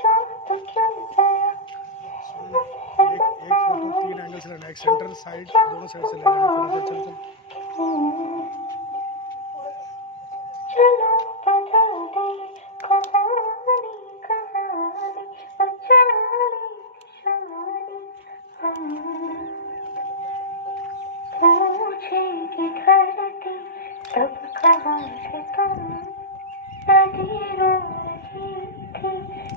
एक एक photo 3 angle से लेना है, एक सेंटर साइड दोनों साइड से ले लेना। फिर चल चल चलो बदल दे कहानी कहानी अचानक शानी हम पूछेंगे धरती तब कहाँ थे तुम, नदी रो रही थी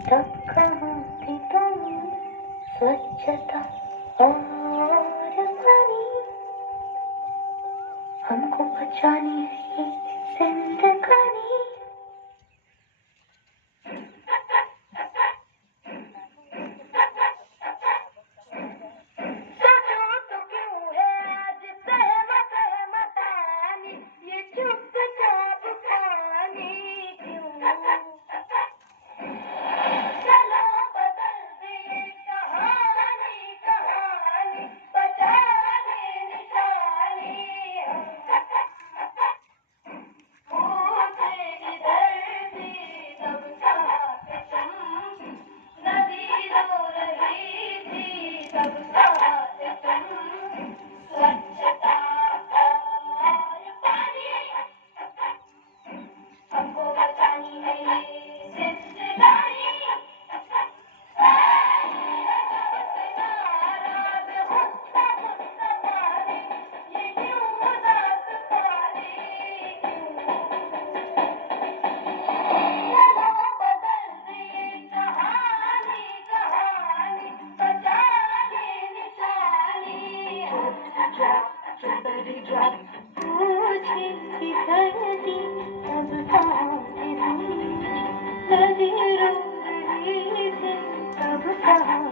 तब कहाँ थी तुम, स्वच्छता और पानी हमको बचानी है जिंदगानी। सोचो तो क्यों है आज सहमत है मतानी, ये चुपचाप पानी क्यों। चलो बदल दे कहानी कहानी बचा ले निशानी पूछेगी धरती तब कहाँ थे तुम, नदी रो रही थी तब कहाँ थे तुम, स्वच्छता और पानी हमको बचानी है ये जिंदगानी। नाराज गुस्सा गुस्सा पानी, ये क्यों उदास पानी चलो बदल दे कहानी कहानी बचा ले निशानी। पूछे कि धरती तब कहाँ थी तुम, नदी रो रही थी तब कहाँ